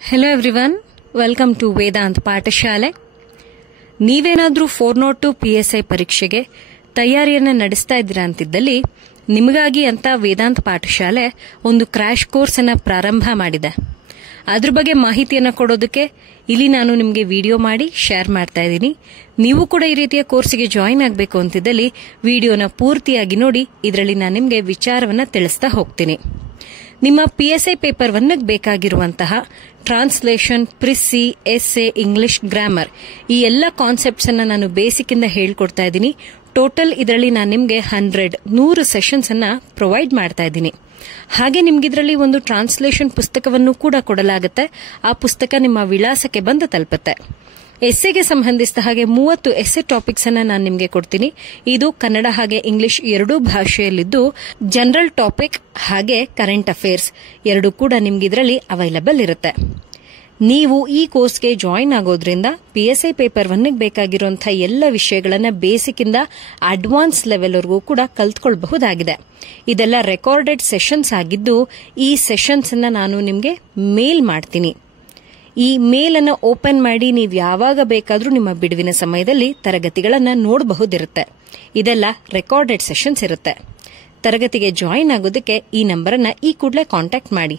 Hello everyone, welcome to Vedant ಪಾಠಶಾಲೆ. ನೀವೇನಾದ್ರೂ 402 PSI ಪರೀಕ್ಷೆಗೆ ತಯಾರಿಯನ್ನ ನಡೆಸ್ತಾ ಇದ್ದೀರಾ ಅಂತಿದ್ದಲ್ಲಿ ನಿಮಗಾಗಿ ಅಂತ ವೇದಾಂತ್ ಪಾಠಶಾಲೆ ಒಂದು ಕ್ರಾಶ್ ಕೋರ್ಸ್ ಅನ್ನ ಪ್ರಾರಂಭ ಮಾಡಿದೆ. ಅದ್ರ ಬಗ್ಗೆ ಮಾಹಿತಿಯನ್ನ ಕೊಡೋದಕ್ಕೆ ಇಲ್ಲಿ ನಾನು ನಿಮಗೆ ವಿಡಿಯೋ ಮಾಡಿ ಶೇರ್ ಮಾಡ್ತಾ ಇದ್ದೀನಿ. ನೀವು ಕೂಡ ಈ ರೀತಿಯ ಕೋರ್ಸ್ಗೆ ಜಾಯಿನ್ ಆಗಬೇಕು ಅಂತಿದ್ದಲ್ಲಿ ವಿಡಿಯೋನ ಪೂರ್ತಿಯಾಗಿ ನೋಡಿ. ಇದರಲ್ಲಿ ನಾನು ನಿಮಗೆ ವಿಚಾರವನ್ನ ತಿಳಿಸ್ತಾ ಹೋಗ್ತೀನಿ. ನಿಮ್ಮ PSI ಪೇಪರ್ 1ಗೆ ಬೇಕಾಗಿರುವಂತಹ ಟ್ರಾನ್ಸ್ಲೇಷನ್, ಪ್ರಿಸ್ಸಿ, ಎಸ್ಸೆ, ಇಂಗ್ಲಿಷ್, ಗ್ರಾಮರ್ ಈ ಎಲ್ಲ ಕಾನ್ಸೆಪ್ಟ್ಸ್ ಅನ್ನ ನಾನು ಬೇಸಿಕ್ ಇಂದ ಹೇಳ್ಕೊಡ್ತಾ ಇದ್ದೀನಿ. ಟೋಟಲ್ ಇದರಲ್ಲಿ ನಾನು ನಿಮಗೆ 100 ಸೆಷನ್ಸ್ ಅನ್ನ ಪ್ರೊವೈಡ್ ಮಾಡ್ತಾ ಇದ್ದೀನಿ. ಹಾಗೆ ನಿಮ್ಗೆ ಇದರಲ್ಲಿ ಒಂದು ಟ್ರಾನ್ಸ್ಲೇಷನ್ ಪುಸ್ತಕವನ್ನು ಕೂಡ ಕೊಡಲಾಗುತ್ತೆ. ಆ ಪುಸ್ತಕ ನಿಮ್ಮ ವಿಳಾಸಕ್ಕೆ ಬಂದು ತಲುಪುತ್ತೆ. ಎಸ್ಸೆಗೆ ಸಂಬಂಧಿಸಿದ ಹಾಗೆ 30 ಎಸ್ಸೆ ಟಾಪಿಕ್ಸ್ ಅನ್ನ ನಾನು ನಿಮಗೆ ಕೊಡ್ತೀನಿ. ಇದು ಕನ್ನಡ ಹಾಗೆ ಇಂಗ್ಲಿಷ್ ಎರಡೂ ಭಾಷೆಯಲ್ಲಿದ್ದು ಜನರಲ್ ಟಾಪಿಕ್ ಹಾಗೆ ಕರೆಂಟ್ ಅಫೇರ್ಸ್ ಎರಡೂ ಕೂಡ ನಿಮ್ಗೆ ಇದರಲ್ಲಿ ಅವೈಲಬಲ್ ಇರುತ್ತೆ. ನೀವು ಈ ಕೋರ್ಸ್ಗೆ ಜಾಯಿನ್ ಆಗೋದ್ರಿಂದ PSI ಪೇಪರ್ 1ಗೆ ಬೇಕಾಗಿರುವಂತಹ ಎಲ್ಲ ವಿಷಯಗಳನ್ನ ಬೇಸಿಕ್ ಇಂದ ಅಡ್ವಾನ್ಸ್ ಲೆವೆಲ್ ವರೆಗೂ ಕೂಡ ಕಲ್ತ್ಕೊಳ್ಬಹುದಾಗಿದೆ. ಇದೆಲ್ಲ ರೆಕಾರ್ಡೆಡ್ ಸೆಷನ್ಸ್ ಆಗಿದ್ದು ಈ ಸೆಷನ್ಸ್ ಅನ್ನ ನಾನು ನಿಮಗೆ ಮೇಲ್ ಮಾಡ್ತೀನಿ. ಈ ಮೇಲ್ ಅನ್ನು ಓಪನ್ ಮಾಡಿ ನೀವು ಯಾವಾಗ ಬೇಕಾದ್ರೂ ನಿಮ್ಮ ಬಿಡುವಿನ ಸಮಯದಲ್ಲಿ ತರಗತಿಗಳನ್ನ ನೋಡಬಹುದಿರುತ್ತೆ. ಇದೆಲ್ಲ ರೆಕಾರ್ಡೆಡ್ ಸೆಷನ್ಸ್ ಇರುತ್ತೆ. ತರಗತಿಗೆ ಜಾಯಿನ್ ಆಗೋದಕ್ಕೆ ಈ ನಂಬರ್ ಅನ್ನ ಈ ಕೂಡಲೇ ಕಾಂಟ್ಯಾಕ್ಟ್ ಮಾಡಿ.